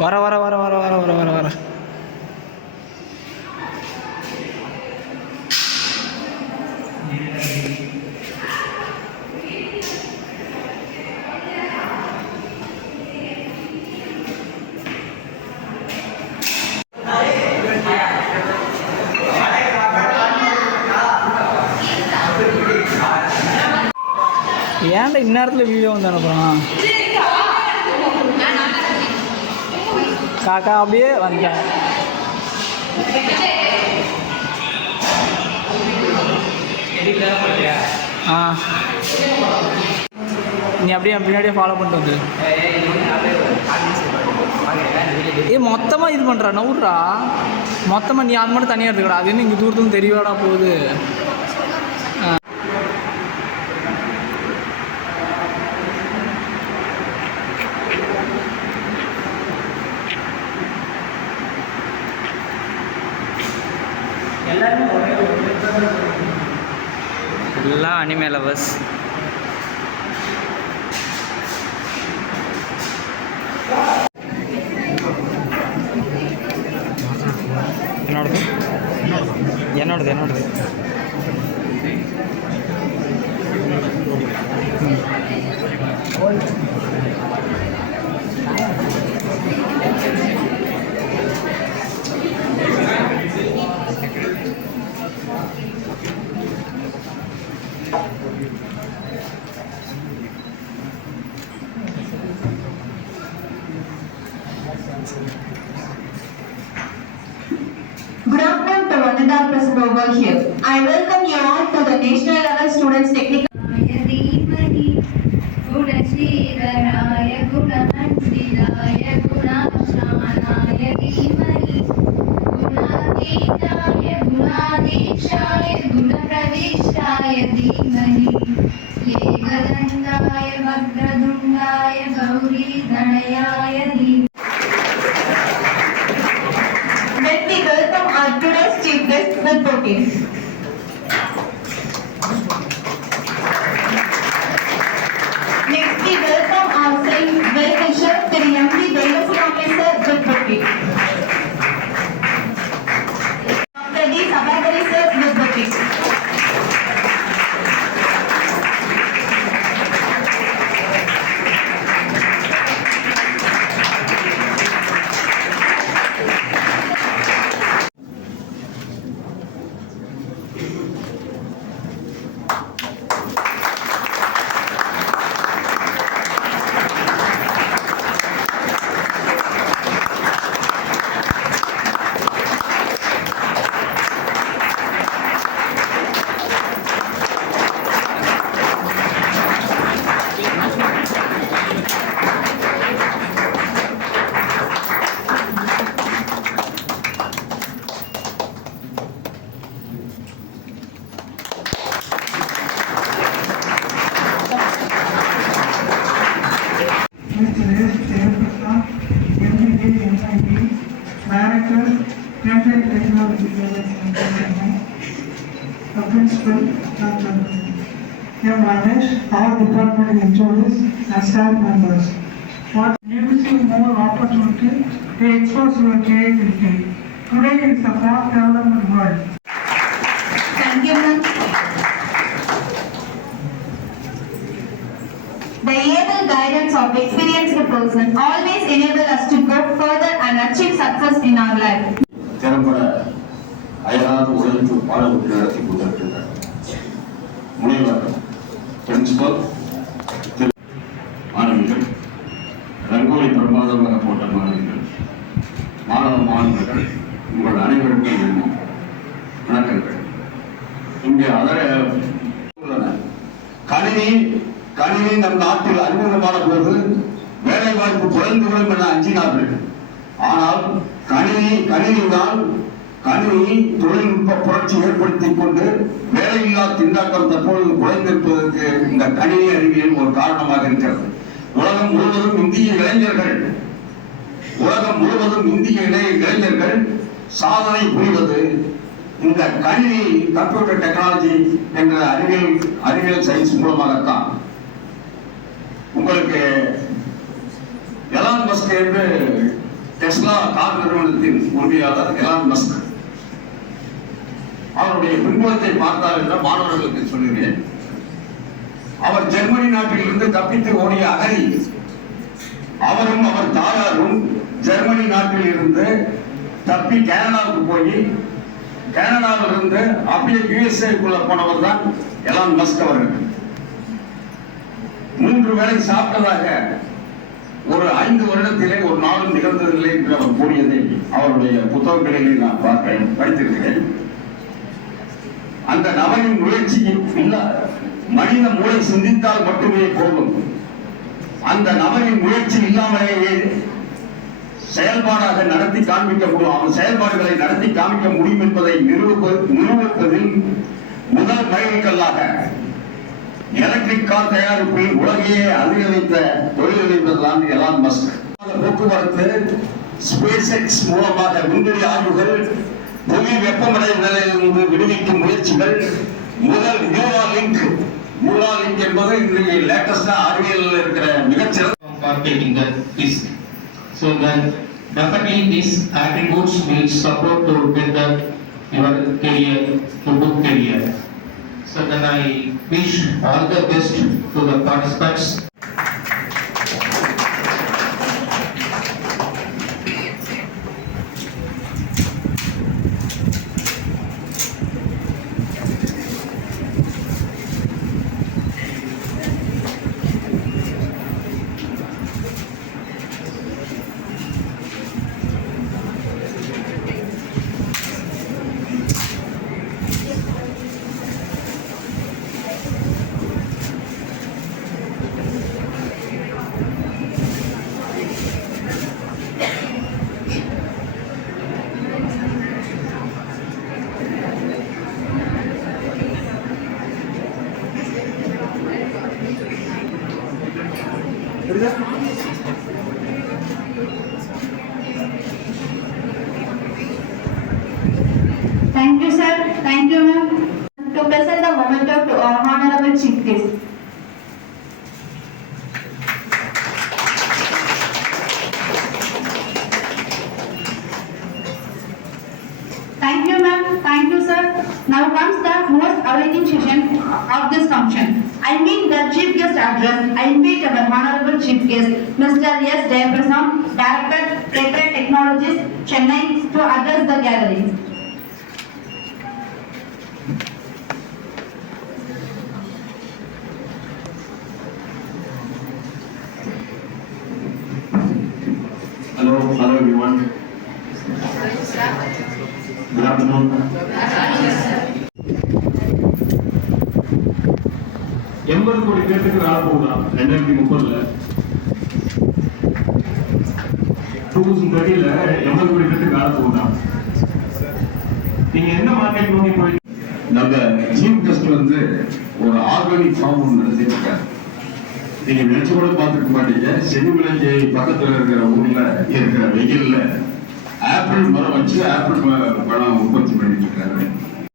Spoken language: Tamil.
வர வர வர வர வர வர வர வர ஏன்டா இந்நேரத்தில் வீடியோ வந்து அனுப்புகிறான் காக்கா அப்படியே வந்துட்டேன். நீ அப்படியே என் பின்னாடியே ஃபாலோ பண்ணிட்டு வந்து மொத்தமாக இது பண்ணுறா நவுட்றா மொத்தமாக நீ அது மட்டும் தனியாக எடுத்துக்கடா அது என்ன இங்கே தூரத்துன்னு தெரியவாடா போகுது. எல்லாம் அனிமே லவர்ஸ். என்னோடது என்னோடது என்னோடது Good afternoon to Vanida present over here. I welcome you all to the National Level Students Technical. Let me welcome our today's chief guest, with bouquets. Next, we welcome our well-wisher, Sri M.D. Devasunami sir, with bouquets. Dr. D. Sabagari sir, with bouquets. Director, National Technology Development, the Principal, Dr. M. Ramesh, all department employees and staff members. What gives you more opportunity to expose your creativity. Today is a fast development world. Thank you, ma'am. The able guidance of experienced person always enable us to go further and achieve success in our life. திறம்பட அயராது உழைத்து பாடப்பட்டு நடத்தி கொண்டிருக்கிறார். முனைவர் பிரின்சிபல் மாணவிகள், ரங்கோலி பிரமாதமாக போட்ட மாணவிகள், மாணவர்கள், உங்கள் அனைவருக்கும் வணக்கங்கள். இங்கே கணினி நம் நாட்டில் அறிமுகமான போது வேலை வாய்ப்பு குறைந்துவிடும் என அஞ்சினார்கள். ஆனால் கணினிதான் கணினி தொழில்நுட்ப புரட்சி ஏற்படுத்திக் கொண்டு வேலையில்லா திண்டாட்டம் தற்பொழுது குறைந்திருப்பதற்கு இந்த கணினி அறிவியல் ஒரு காரணமாக இருக்கிறது. உலகம் முழுவதும் இந்திய இளைஞர்கள் சாதனை புரிவது இந்த கணினி கம்ப்யூட்டர் டெக்னாலஜி என்ற அறிவியல் சயின்ஸ் மூலமாகத்தான். உங்களுக்கு எலான் மஸ்க் என்று டெஸ்லா கார் நிறுவனத்தின் உரிமையாளர் எலான் மஸ்க், அவருடைய பின்புலத்தை பார்த்தால் என்ற மாணவர்களுக்கு சொல்கிறேன். அவர் ஜெர்மனி நாட்டில் இருந்து தப்பித்து ஓடிய அகதி. அவரும் அவர் தாயாரும் ஜெர்மனி நாட்டில் இருந்து தப்பி கனடாவுக்கு போய் கனடாவில் இருந்து அப்படியே யுஎஸ்ஏக்குள்ள போனவர் தான் எலான் மஸ்க் அவர்கள். 3 வேளை சாப்பிட்டதாக ஒரு 5 வருடத்திலே ஒரு நாளும் நிகழ்ந்ததில்லை என்று அவர் கூறியதை அவருடைய புத்தகங்களிலே நான் படித்திருக்கிறேன். அந்த நபரின் முயற்சியில் இல்ல, மனித மூளை சிந்தித்தால் மட்டுமே போதும். அந்த நபரின் முயற்சி இல்லாமலேயே செயல்பாடாக நடத்தி காண்பிக்க முடியும், அவன் செயல்பாடுகளை நடத்தி காண்பிக்க முடியும் என்பதை நிரூபிப்பதில் முதல் மைல்கல்லாக எலக்ட்ரிக் கார் தயாரிப்பில் உலகையே அதிக வைத்த தொழிலதிபர்தான் எலான் மஸ்க். போக்குவரத்து ஸ்பேஸ் எக்ஸ் மூலமாக விண்வெளி ஆய்வுகள், புவி வெப்பமடை நிலையிலிருந்து விடுவிக்கும் முயற்சிகள், முதல் நியூராலிங்க் என்பது இன்றைய லேட்டஸ்டா அறிவியலில் இருக்கிற மிகச்சிறந்த So then definitely these attributes will support to get your career, to good career. So then I wish all the best to the participants. Thank you, sir. Thank you, ma'am. To present the memento to our honorable chief guest. Thank you, ma'am. Thank you, sir. Now comes the most awaiting session of this function. I mean the chief guest address. I invite our honorable chief guest, Mr. S. Jayaprasad, Director, Tetra Technologies, Chennai, to address the gathering. Hello everyone. Good afternoon. 80 கோடி பேருக்கு வேலை போகுதா 2030ல 2030ல 80 கோடி பேருக்கு வேலை போகுதா? நீங்க என்ன மார்க்கெட் நோக்கி போய் நம்ம சீஃப் கெஸ்ட் வந்து ஒரு ஆர்கானிக் ஃபார்ம் ஒன்று நடத்திட்டு இருக்காரு. நீங்க நினைச்சு கூட பார்த்துக்க மாட்டீங்க. செடிவிளஞ்சி பக்கத்துல இருக்கிற ஊர்ல இருக்கிற வெயில்ல ஆப்பிள் மரம் வச்சு ஆப்பிள் பழம் உற்பத்தி பண்ணிட்டு இருக்காரு.